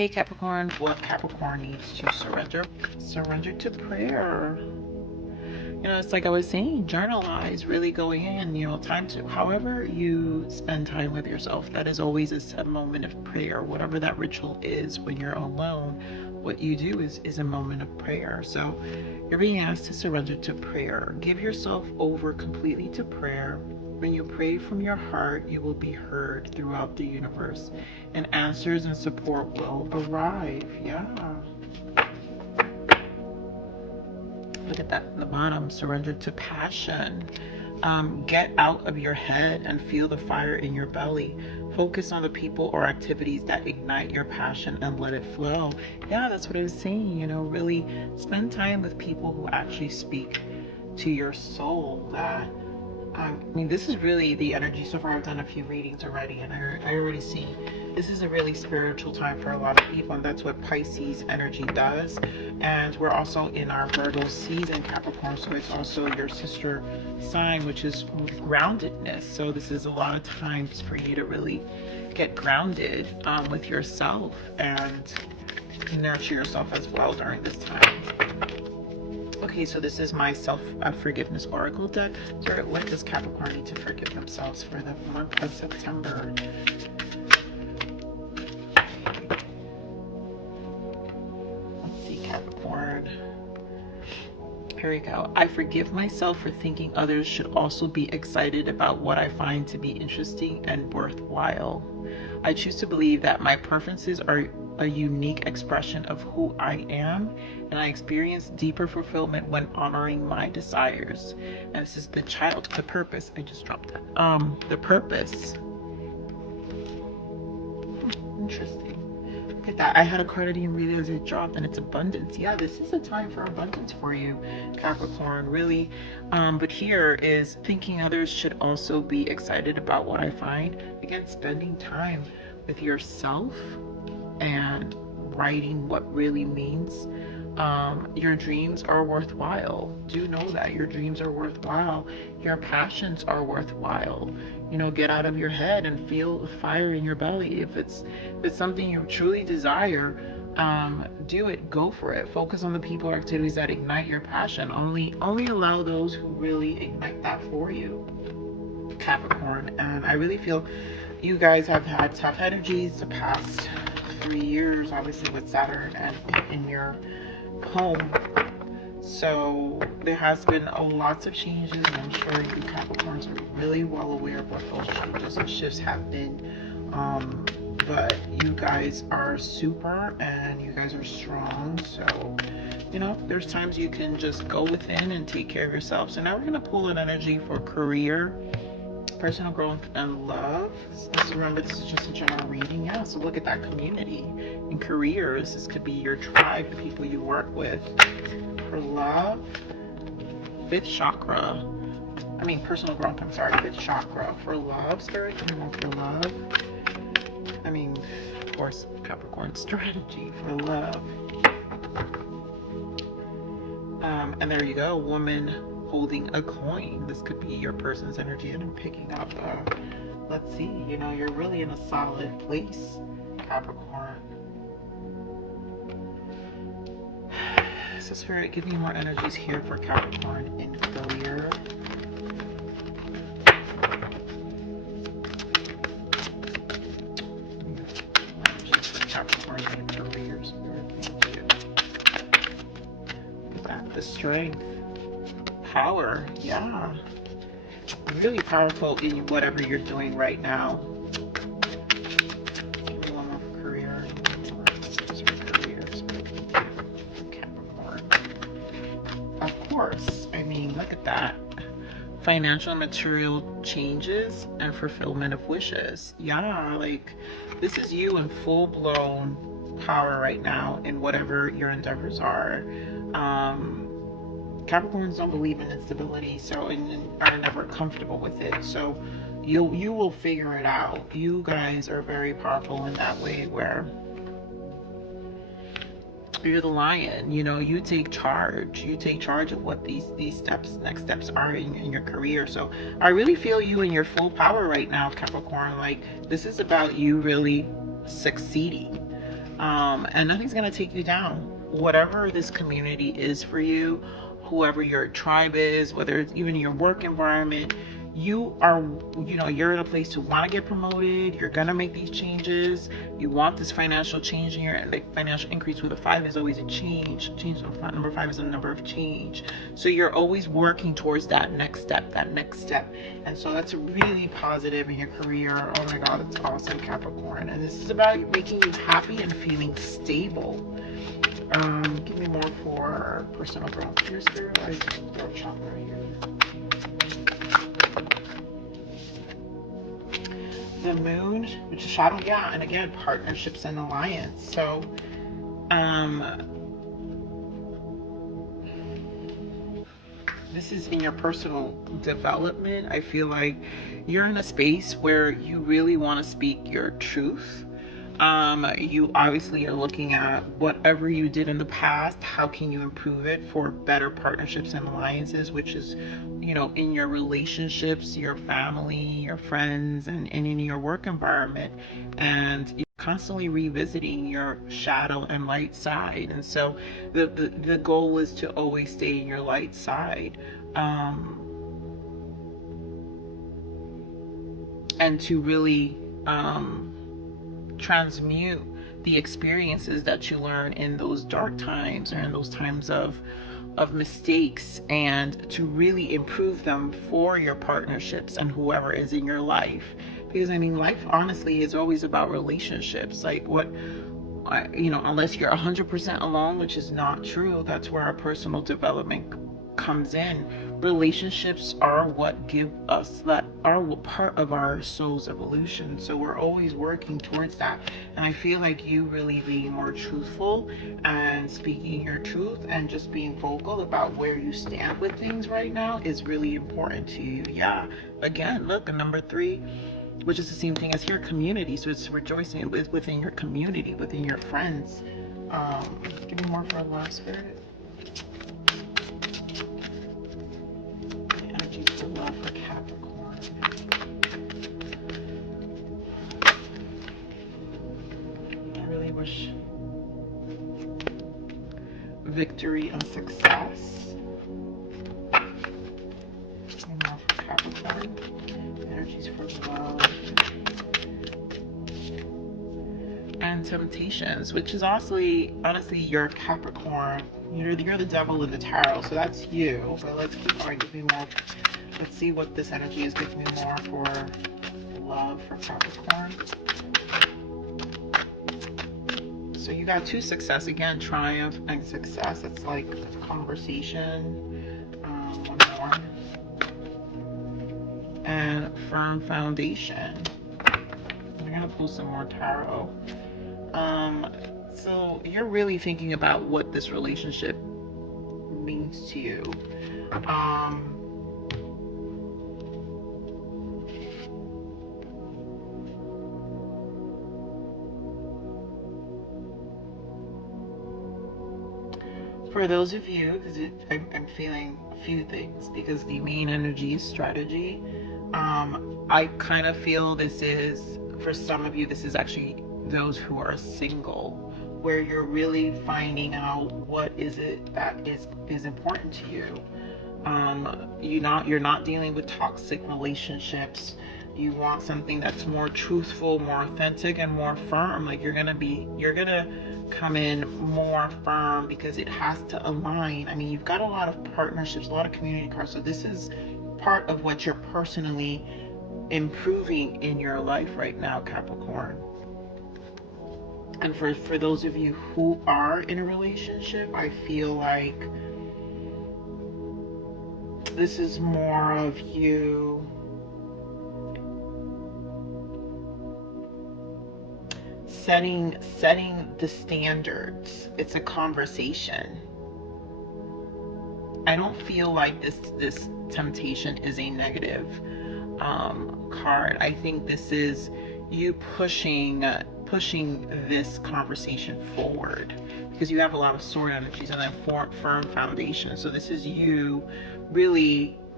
Hey Capricorn, what Capricorn needs to surrender? Surrender to prayer. You know, it's like I was saying, journalize, really go in, you know, time to, however you spend time with yourself, that is always a moment of prayer. Whatever that ritual is when you're alone, what you do is a moment of prayer. So you're being asked to surrender to prayer. Give yourself over completely to prayer. When you pray from your heart, you will be heard throughout the universe, and answers and support will arrive. Yeah. Look at that at the bottom. Surrender to passion. Get out of your head and feel the fire in your belly. Focus on the people or activities that ignite your passion and let it flow. Yeah, that's what I was saying. You know, really spend time with people who actually speak to your soul. That I mean, this is really the energy. So far, I've done a few readings already, and I already see this is a really spiritual time for a lot of people, and that's what Pisces energy does. And we're also in our Virgo season, Capricorn, so it's also your sister sign, which is groundedness. So this is a lot of times for you to really get grounded with yourself and nurture yourself as well during this time. Okay, so this is my self-forgiveness oracle deck. So what does Capricorn need to forgive themselves for the month of September? Let's see, Capricorn. Here we go. I forgive myself for thinking others should also be excited about what I find to be interesting and worthwhile. I choose to believe that my preferences are a unique expression of who I am, and I experience deeper fulfillment when honoring my desires. And this is the purpose. I just dropped that. The purpose. Interesting. Look at that. I had a card I didn't realize it dropped, and it's abundance. Yeah, this is a time for abundance for you, Capricorn, really. But here is thinking others should also be excited about what I find. Again, spending time with yourself and writing what really means. Your dreams are worthwhile. Do know that your dreams are worthwhile. Your passions are worthwhile. You know, get out of your head and feel the fire in your belly. If it's something you truly desire, do it. Go for it. Focus on the people or activities that ignite your passion. Only allow those who really ignite that for you, Capricorn. And I really feel you guys have had tough energies the past 3 years, obviously with Saturn and in your home. So there has been lots of changes, and I'm sure you Capricorns are really well aware of what those changes and shifts have been. But you guys are super, and you guys are strong. So, you know, there's times you can just go within and take care of yourself. So now we're going to pull an energy for career, personal growth, and love. Remember, this is just a general reading. Yeah, so look at that community. In careers, this could be your tribe, the people you work with. For love, fifth chakra. I mean, personal growth, I'm sorry, fifth chakra. For love, spirit, give me more for love. I mean, of course, Capricorn strategy for love. And there you go, woman holding a coin. This could be your person's energy, and I'm picking up let's see, you know, you're really in a solid place, Capricorn. So Spirit, give me more energies here for Capricorn in career. Capricorn in career, Spirit. Thank you. Look at that, the strength. Power, yeah. Really powerful in whatever you're doing right now. Give me one more for career. Capricorn. Of course. I mean, look at that. Financial and material changes and fulfillment of wishes. Yeah, like this is you in full-blown power right now in whatever your endeavors are. Capricorns don't believe in instability, so and are never comfortable with it. So you will figure it out. You guys are very powerful in that way, where you're the lion. You know, you take charge. You take charge of what these next steps are in your career. So I really feel you in your full power right now, Capricorn. Like this is about you really succeeding. and nothing's going to take you down. Whatever this community is for you, whoever your tribe is, whether it's even your work environment, you are, you're in a place to want to get promoted. You're going to make these changes. You want this financial change in your, like, financial increase with a 5 is always a change. Number 5 is a number of change. So you're always working towards that next step. And so that's really positive in your career. Oh my God, it's awesome, Capricorn. And this is about making you happy and feeling stable. Give me more for personal growth. Here's your throat chakra here. The moon, which is shadow, yeah, and again, partnerships and alliance. So, this is in your personal development. I feel like you're in a space where you really want to speak your truth. You obviously are looking at whatever you did in the past, how can you improve it for better partnerships and alliances, which is, in your relationships, your family, your friends, and in your work environment. And you're constantly revisiting your shadow and light side. And so the goal is to always stay in your light side. And to really transmute the experiences that you learn in those dark times or in those times of mistakes, and to really improve them for your partnerships and whoever is in your life. Because I mean, life honestly is always about relationships. Like unless you're 100% alone, which is not true, that's where our personal development comes in. Relationships are what give us, that are part of our soul's evolution. So we're always working towards that. And I feel like you really being more truthful and speaking your truth and just being vocal about where you stand with things right now is really important to you. Yeah. Again, look, a number 3, which is the same thing as your community. So it's rejoicing within your community, within your friends. Give me more for love, Spirit. The energy for love for Capricorn. I really wish victory and success. Give me more for Capricorn. Energies for love. And temptations, which is honestly you're Capricorn. You're the devil in the tarot, so that's you. But let's keep going. Give me more. Let's see what this energy is. Give me more for love for Capricorn. So you got 2 success again, triumph and success. It's like conversation. One more. And firm foundation. I'm gonna pull some more tarot. So you're really thinking about what this relationship means to you. For those of you, because I'm feeling a few things, because the main energy is strategy. I kind of feel this is, for some of you, this is actually those who are single, where you're really finding out what is it that is important to you. You're not dealing with toxic relationships. You want something that's more truthful, more authentic, and more firm. Like you're gonna come in more firm because it has to align. I mean, you've got a lot of partnerships, a lot of community cards. So this is part of what you're personally improving in your life right now, Capricorn. And for those of you who are in a relationship, I feel like this is more of you setting the standards. It's a conversation. I don't feel like this temptation is a negative card. I think this is you pushing this conversation forward, because you have a lot of sword energies and then firm foundation. So this is you really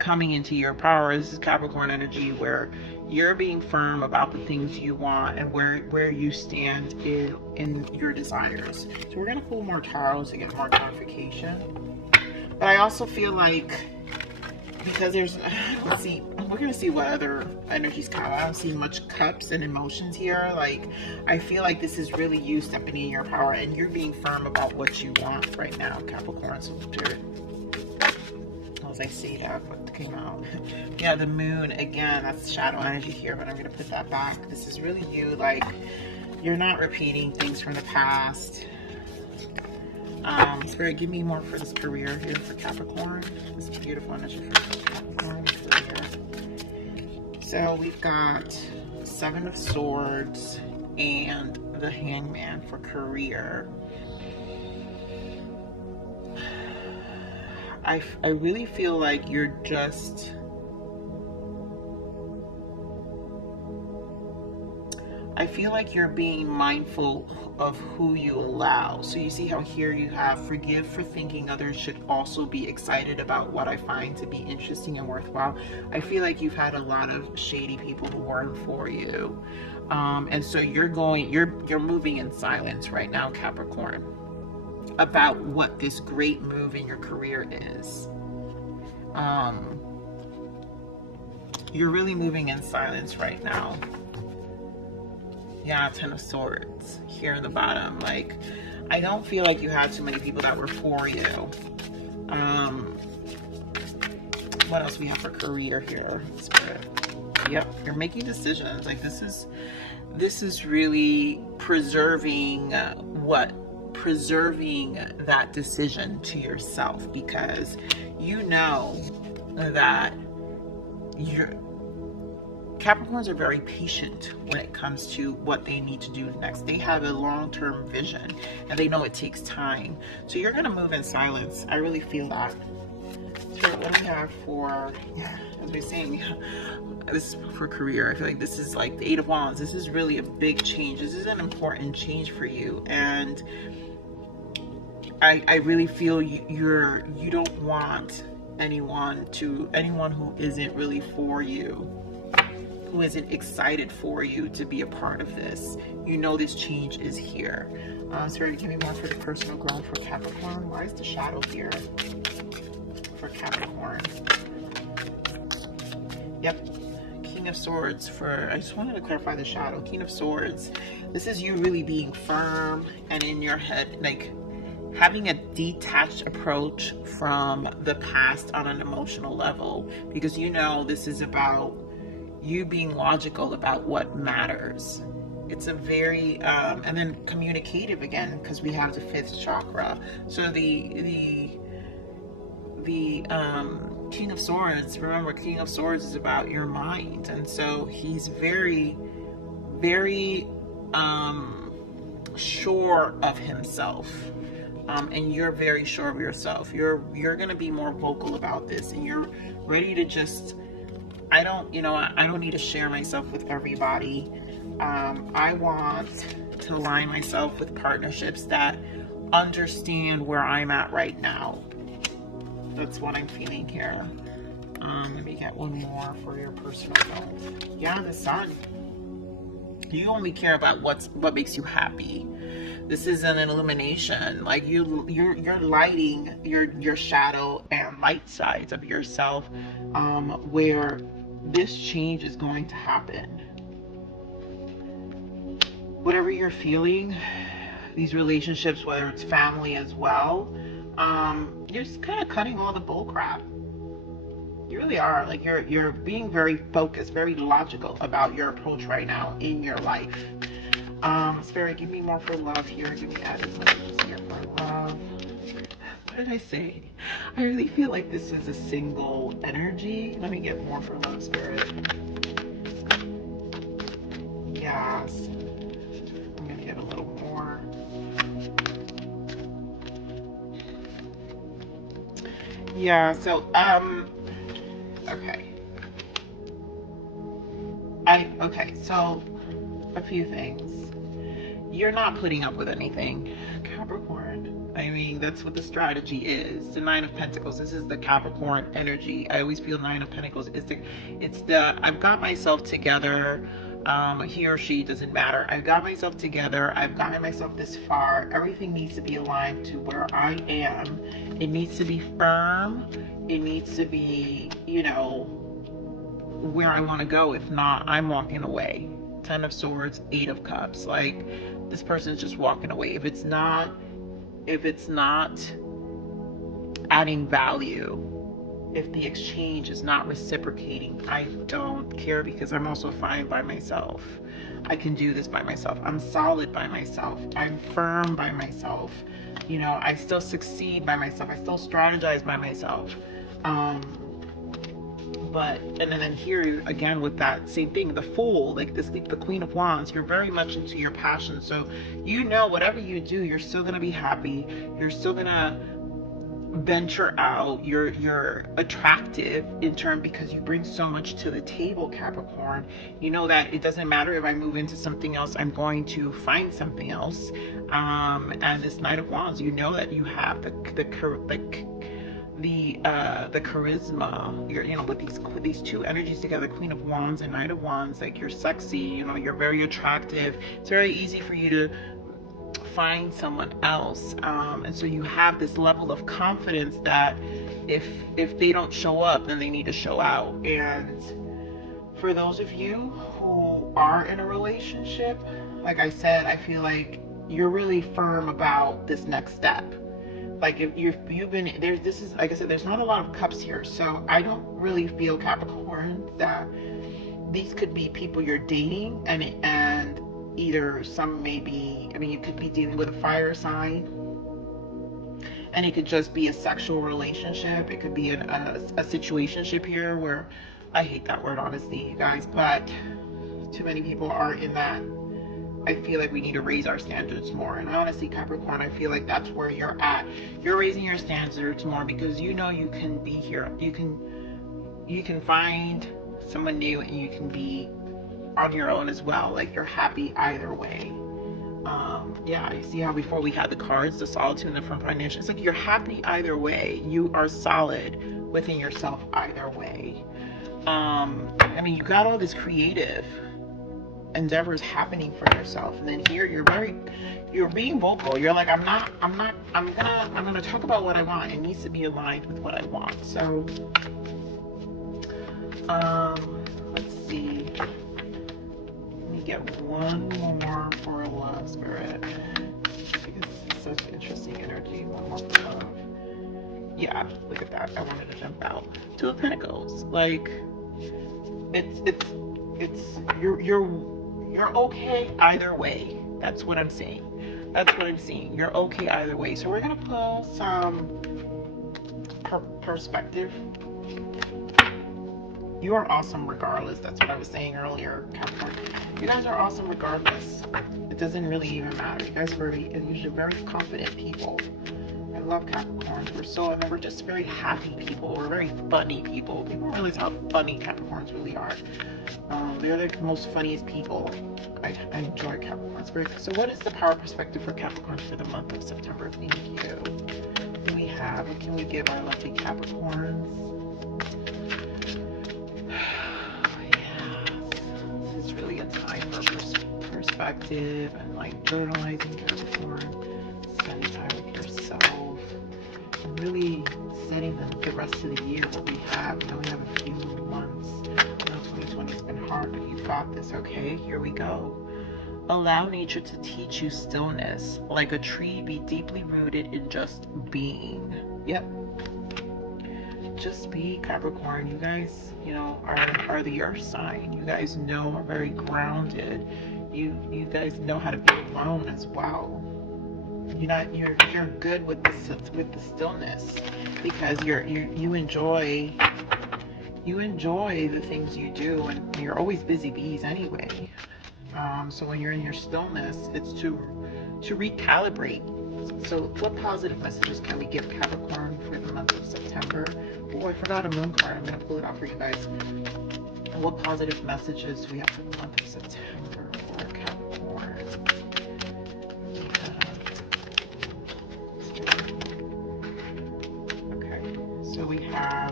coming into your power. This is Capricorn energy, where you're being firm about the things you want and where you stand in your desires. So we're going to pull more tarots to get more clarification. But I also feel like, because there's, let's see, we're going to see what other energies come. I don't see much cups and emotions here. Like, I feel like this is really you stepping in your power and you're being firm about what you want right now, Capricorn. So Spirit, as I say that, what came out? Yeah, the moon, again, that's shadow energy here, but I'm going to put that back. This is really you, like, you're not repeating things from the past. Spirit, give me more for this career here for Capricorn. This is beautiful energy for Capricorn career. So we've got 7 of Swords and the Hangman for career. I really feel like you're just, I feel like you're being mindful of who you allow. So you see how here you have forgive for thinking others should also be excited about what I find to be interesting and worthwhile. I feel like you've had a lot of shady people who weren't for you. And so you're moving in silence right now, Capricorn, about what this great move in your career is. You're really moving in silence right now. Yeah, 10 of Swords here in the bottom. Like, I don't feel like you had too many people that were for you. What else we have for career here, Spirit? Yep, you're making decisions. Like, this is really preserving preserving that decision to yourself, because you know that Capricorns are very patient when it comes to what they need to do next. They have a long-term vision and they know it takes time. So you're going to move in silence. I really feel that. So what do we have for, as we're saying, this is for career. I feel like this is like the 8 of Wands. This is really a big change. This is an important change for you. And I really feel you don't want anyone who isn't really for you, who isn't excited for you, to be a part of this. You know this change is here. Spirit, give me more for the personal growth for Capricorn. Why is the shadow here for Capricorn? Yep, King of Swords for, I just wanted to clarify the shadow. King of Swords. This is you really being firm and in your head, like having a detached approach from the past on an emotional level, because you know this is about you being logical about what matters. It's a very and then communicative again, because we have the 5th chakra. So the King of Swords, remember, King of Swords is about your mind, and so he's very, very sure of himself. And you're very sure of yourself. You're gonna be more vocal about this, and you're ready to just, I don't need to share myself with everybody. I want to align myself with partnerships that understand where I'm at right now. That's what I'm feeling here. Let me get one more for your personal health. Yeah, the Sun. You only care about what makes you happy. This is an illumination. Like you're lighting your shadow and light sides of yourself, where this change is going to happen. Whatever you're feeling, these relationships, whether it's family as well, you're just kind of cutting all the bull crap. You really are. Like you're being very focused, very logical about your approach right now in your life. Spirit, give me more for love here. Give me added messages here for love. What did I say? I really feel like this is a single energy. Let me get more for love, Spirit. Yes. I'm gonna get a little more. Yeah, so okay, so a few things. you're not putting up with anything, Capricorn. I mean, that's what the strategy is. The Nine of Pentacles. This is the Capricorn energy. I always feel Nine of Pentacles. It's the I've got myself together. He or she, doesn't matter. I've got myself together. I've gotten myself this far. Everything needs to be aligned to where I am. It needs to be firm. It needs to be, you know, where I want to go. If not, I'm walking away. 10 of Swords, 8 of Cups. Like, this person's just walking away. If it's not adding value, if the exchange is not reciprocating, I don't care, because I'm also fine by myself. I can do this by myself. I'm solid by myself. I'm firm by myself. You know, I still succeed by myself. I still strategize by myself. But, and then here again with that same thing, the Fool, like this, the Queen of Wands, you're very much into your passion. So, you know, whatever you do, you're still going to be happy. You're still going to venture out. You're attractive in turn, because you bring so much to the table, Capricorn. You know that it doesn't matter if I move into something else, I'm going to find something else. And this Knight of Wands, you know that you have the charisma. You're, you know, with these two energies together, Queen of Wands and Knight of Wands, like, you're sexy, you know, you're very attractive. It's very easy for you to find someone else, and so you have this level of confidence that if they don't show up, then they need to show out. And for those of you who are in a relationship, like I said, I feel like you're really firm about this next step. Like, if you've been there, this is, like I said, there's not a lot of cups here, so I don't really feel, Capricorn, that these could be people you're dating, and either some may be, I mean, you could be dealing with a fire sign, and it could just be a sexual relationship. It could be a situationship here, where, I hate that word, honestly, you guys, but too many people are in that. I feel like we need to raise our standards more. And honestly, Capricorn, I feel like that's where you're at. You're raising your standards more, because you know you can be here. You can find someone new, and you can be on your own as well. Like, you're happy either way. Yeah, you see how before we had the cards, the Solitude and the Front Financial. It's like you're happy either way. You are solid within yourself either way. I mean, you got all this creative endeavors happening for yourself, and then here you're being vocal. You're like, I'm gonna talk about what I want. It needs to be aligned with what I want. So, let's see. Let me get one more for love, Spirit, because it's such interesting energy. One more for love. Yeah, look at that. I wanted to jump out. Two of Pentacles. Like, you're okay either way. That's what I'm saying. That's what I'm seeing. You're okay either way. So we're gonna pull some perspective. You are awesome regardless. That's what I was saying earlier, Capricorn. You guys are awesome regardless. It doesn't really even matter. You guys are usually very confident people. I love Capricorns. We're just very happy people. We're very funny people. People don't realize how funny Capricorns really are. They're the most funniest people. I enjoy Capricorns. So what is the power perspective for Capricorns for the month of September? Thank you. What do we have? What can we give our lovely Capricorns? Yes. This is really a time for perspective and like journalizing, Capricorn. Spending time with yourself. And really setting the rest of the year what we have. You know, we have a few months. I know 2020 has been hard, but you've got this, okay? Here we go. Allow nature to teach you stillness. Like a tree, be deeply rooted in just being. Yep. Just be, Capricorn. You guys, you know, are the earth sign. You guys know, are very grounded. You guys know how to be alone as well. You're good with the stillness, because you enjoy the things you do, and you're always busy bees anyway. So when you're in your stillness, it's to recalibrate. So what positive messages can we give Capricorn for the month of September? Oh, I forgot a moon card. I'm going to pull it out for you guys. What positive messages do we have for the month of September for Capricorn?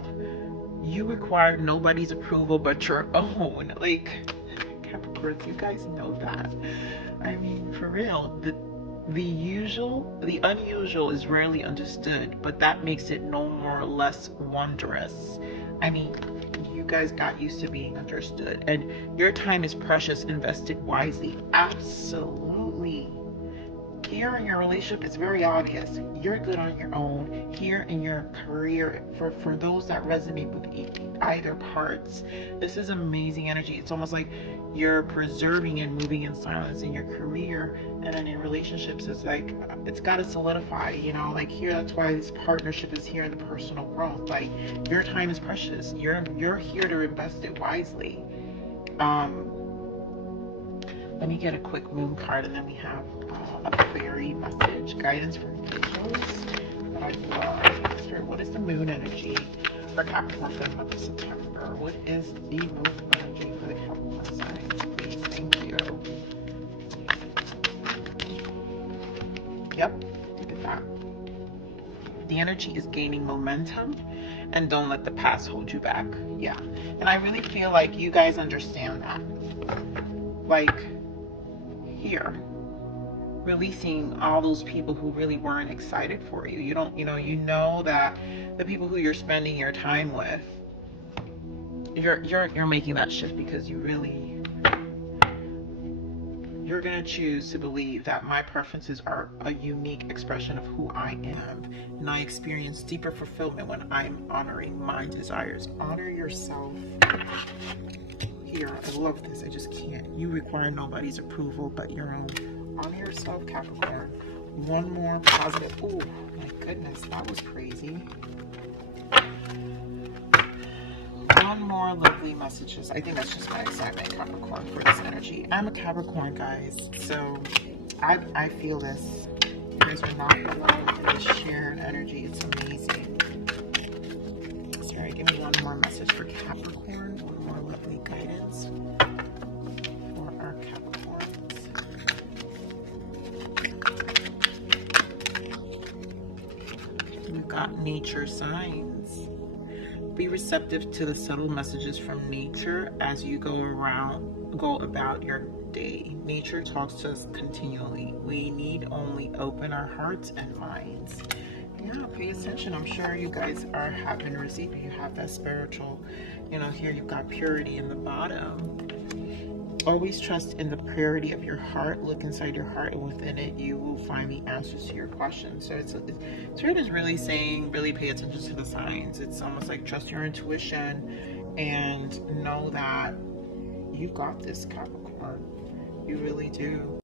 have, you require nobody's approval but your own. Like, Capricorns, you guys know that. I mean, for real, the unusual is rarely understood, but that makes it no more or less wondrous. I mean, you guys got used to being understood, and your time is precious, invested wisely. Absolutely. Here in your relationship, it's very obvious. You're good on your own. Here in your career, for those that resonate with either parts, this is amazing energy. It's almost like you're preserving and moving in silence in your career, and then in relationships, it's like it's got to solidify. You know, like here, that's why this partnership is here in the personal growth. Like your time is precious. You're here to invest it wisely. Let me get a quick moon card, and then we have a fairy message, guidance from angels that I love. Spirit, what is the moon energy for Capricorn for the month of September? What is the moon energy for the Capricorn signs, please? Thank you. Yep, look at that. The energy is gaining momentum, and don't let the past hold you back. Yeah, and I really feel like you guys understand that. Like, here, releasing all those people who really weren't excited for you. You know that the people who you're spending your time with, you're making that shift because you're gonna choose to believe that my preferences are a unique expression of who I am, and I experience deeper fulfillment when I'm honoring my desires. Honor yourself. Here, I love this. I just can't. You require nobody's approval but your own. Honor yourself, Capricorn. One more positive. Oh my goodness, that was crazy. One more lovely messages. I think that's just my excitement, Capricorn, for this energy. I'm a Capricorn, guys, so I feel this. You guys are not alone in this shared energy. It's amazing. Sorry, give me one more message for Capricorn. One more lovely guidance for our Capricorns. We've got nature signs. Be receptive to the subtle messages from nature as you go about your day. Nature talks to us continually. We need only open our hearts and minds. Yeah, pay attention. I'm sure you guys have been receiving. You have that spiritual, here you've got purity in the bottom. Always trust in the purity of your heart. Look inside your heart, and within it you will find the answers to your questions. So Spirit is really saying, really pay attention to the signs. It's almost like trust your intuition and know that you got this, Capricorn. You really do.